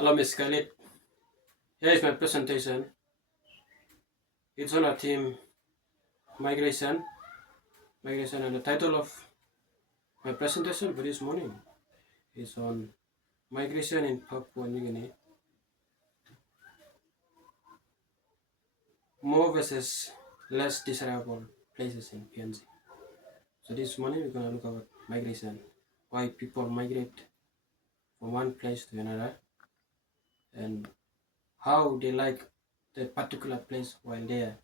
Hello, Miss Khalid. Here is my presentation. It's on a theme migration. Migration, and the title of my presentation for this morning is on migration in Papua New Guinea. More versus less desirable places in PNG. So this morning we're gonna look at migration, why people migrate from one place to another, and how they like that particular place while they are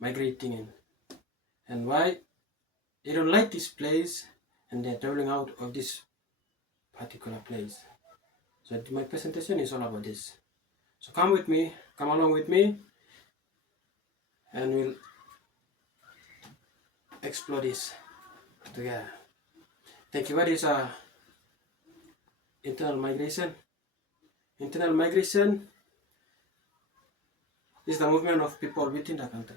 migrating in, and why they don't like this place and they're traveling out of this particular place. So my presentation is all about this. So come with me, come along with me, and we'll explore this together. Thank you. What is internal migration? Internal migration is the movement of people within the country.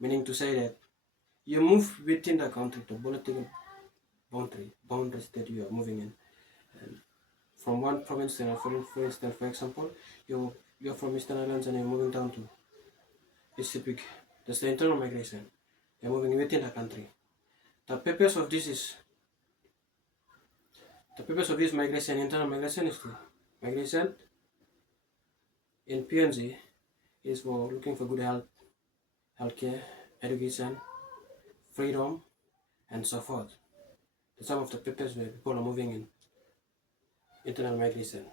Meaning to say that you move within the country, the political boundaries that you are moving in. And from one province to another, for instance, for example, you're from Eastern Islands and you're moving down to Pacific. That's the internal migration. You're moving within the country. The purpose of this is the purpose of this migration, internal migration, is to migration in PNG is for looking for good health, healthcare, education, freedom, and so forth. That's some of the purpose where people are moving in internal migration.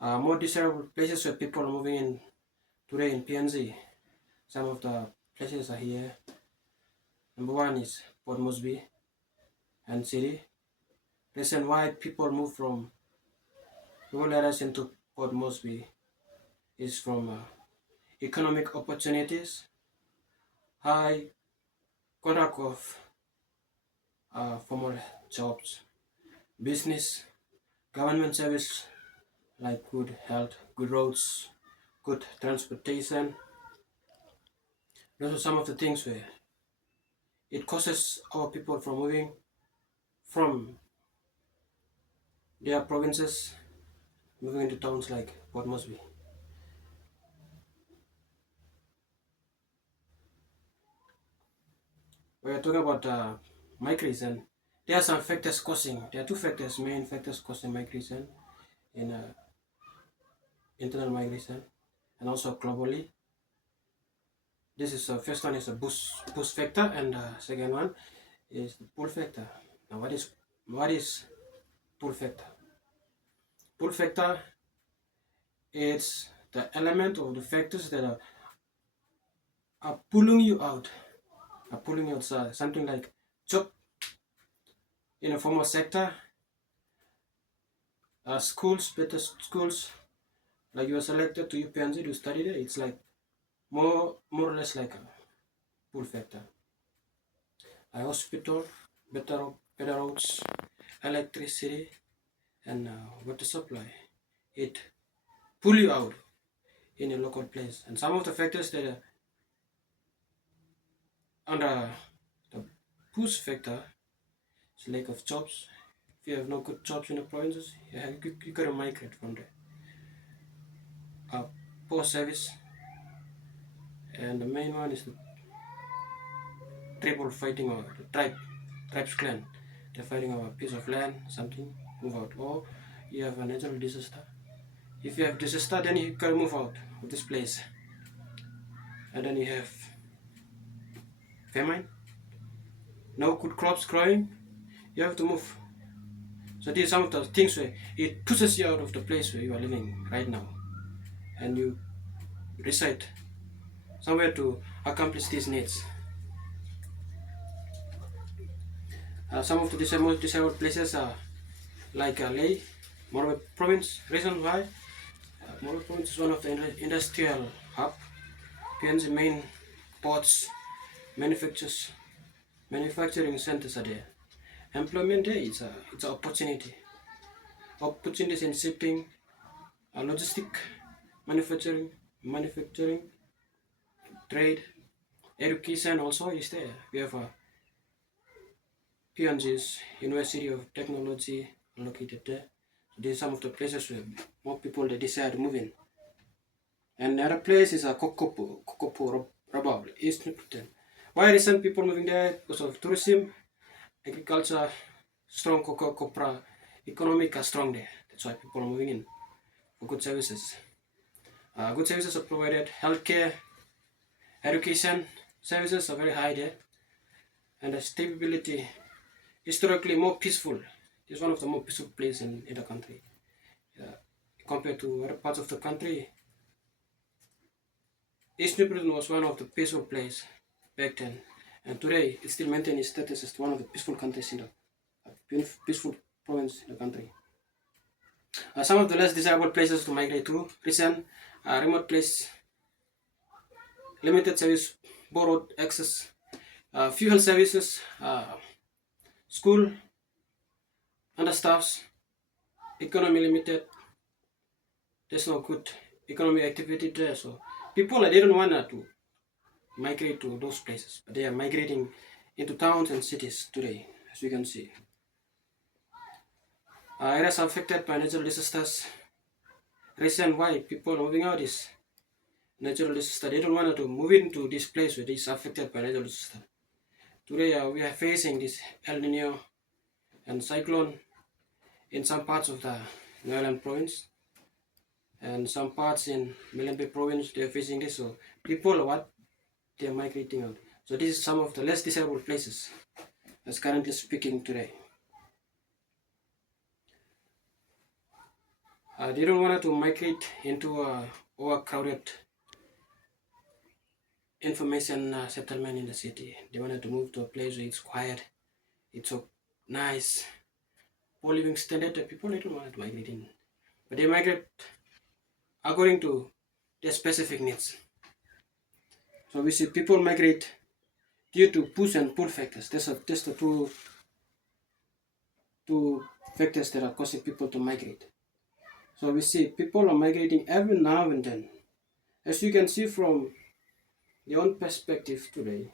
More desirable places where people are moving in today in PNG. Some of the places are here. Number one is Port Moresby and City. Reason why people move from rural areas into Port Moresby is from economic opportunities, high contract of formal jobs, business, government service like good health, good roads, good transportation. Those are some of the things where it causes our people from moving from their provinces, moving into towns like Port Moresby. We are talking about migration. There are some factors causing. There are two factors, main factors causing migration in internal migration and also globally. This is first one is a boost factor, and second one is the pull factor. Now, what is pull factor? Pull factor is the element of the factors that are pulling you out, are pulling you outside. Something like job in a formal sector, schools, better schools. Like you are selected to UPNZ to study there. It's like more or less like a pull factor. A hospital, better roads, electricity, and water supply. It pull you out in a local place. And some of the factors that are under the push factor is lack of jobs. If you have no good jobs in the provinces, you gotta migrate from there. Poor service, and the main one is the tribal fighting or the tribes clan. They're fighting over a piece of land, something, move out. Or you have a natural disaster. If you have disaster, then you gotta move out of this place. And then you have famine, no good crops growing, you have to move. So these are some of the things where it pushes you out of the place where you are living right now, and you reside somewhere to accomplish these needs. Some of the most disabled places are like Leh, Morobe province. Reason why? Morobe province is one of the industrial hub. PN's main ports, manufacturing centers are there. Employment there is it's an opportunity. Opportunities in shipping, logistic, manufacturing, trade, education also is there. We have PNG's University of Technology, located there. So these are some of the places where more people they decide to move in. And another place is Kokopo Rabaul, East Newton. Why are some people moving there? Because of tourism, agriculture, strong cocoa copra, economic are strong there. That's why people are moving in for good services. Good services are provided, healthcare, education services are very high there, and the stability, historically more peaceful. It's one of the more peaceful places in the country. Compared to other parts of the country, East Newton was one of the peaceful places back then, and today it still maintains its status as one of the peaceful countries in the peaceful province in the country. Some of the less desirable places to migrate to: recent remote place, limited service, borrowed access, fuel services, school understaffs, economy limited. There's no good economic activity there, so people they don't want to migrate to those places, but they are migrating into towns and cities today, as we can see. Areas affected by natural disasters. Reason why people are moving out is natural disaster. They don't want to move into this place where is affected by natural disaster. Today we are facing this El Nino and cyclone in some parts of the Nuelan province, and some parts in Melembe province they are facing this. So people are what they are migrating out. So this is some of the less desirable places as currently speaking today. They don't want to migrate into a overcrowded information settlement in the city. They wanted to move to a place where it's quiet, it's so nice, poor living standard. People they don't want to migrate in, but they migrate according to their specific needs. So we see people migrate due to push and pull factors. There's the two factors that are causing people to migrate. So we see people are migrating every now and then. As you can see from your own perspective today,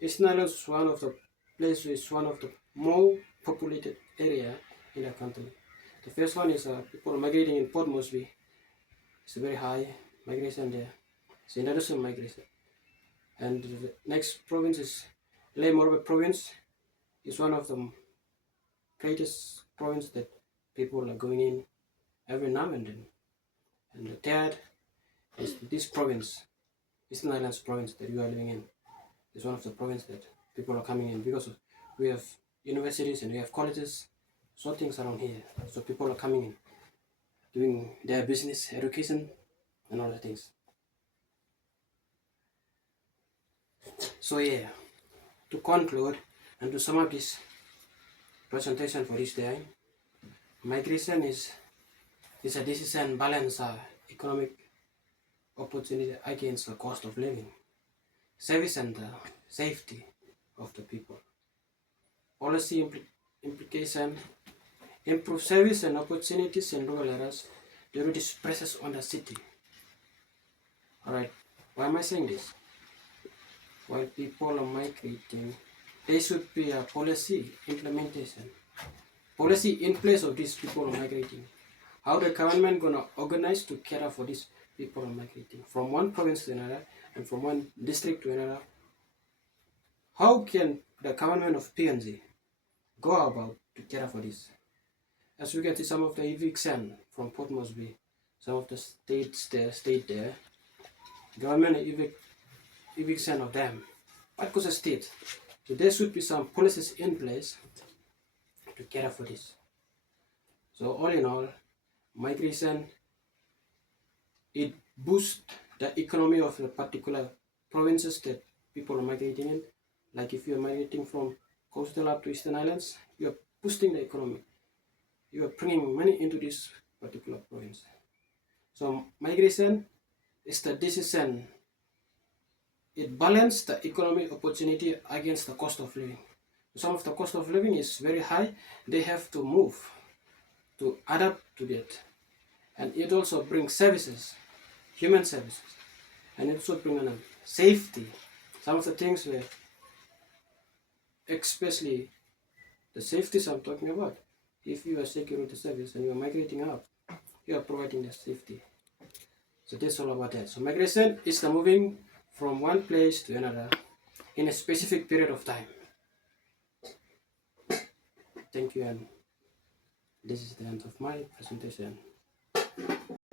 Eastern Islands is one of the places, one of the more populated area in the country. The first one is people migrating in Port Moresby. It's a very high migration there. It's international migration. And the next province is Lae Morbe province. Is one of the greatest province that people are going in every now and then. And the third is this province, Eastern Islands province that you are living in. Is one of the provinces that people are coming in because we have universities and we have colleges, so things around here. So people are coming in, doing their business, education, and all the things. So yeah, to conclude and to sum up this presentation for this day, migration is a decision balance economic opportunity against the cost of living, service and the safety of the people. Policy implication: improve service and opportunities in rural areas to reduce pressures on the city. Alright, why am I saying this? While people are migrating, there should be a policy implementation. Policy in place of these people are migrating. How the government gonna organize to care for these people are migrating from one province to another and from one district to another? How can the government of PNG go about to care for this? As we can see, some of the eviction from Port Moresby, some of the states there, government eviction of them. What goes a state? So there should be some policies in place to care for this. So all in all, migration, it boosts the economy of the particular provinces that people are migrating in. Like if you're migrating from coastal up to Eastern Islands, you're boosting the economy. You are bringing money into this particular province. So migration is the decision. It balances the economic opportunity against the cost of living. Some of the cost of living is very high. They have to move to adapt to that. And it also brings services, human services. And it also brings safety. Some of the things where, especially the safeties I'm talking about, if you are security service and you are migrating up, you are providing the safety. So that's all about that. So migration is the moving from one place to another in a specific period of time. Thank you, and this is the end of my presentation.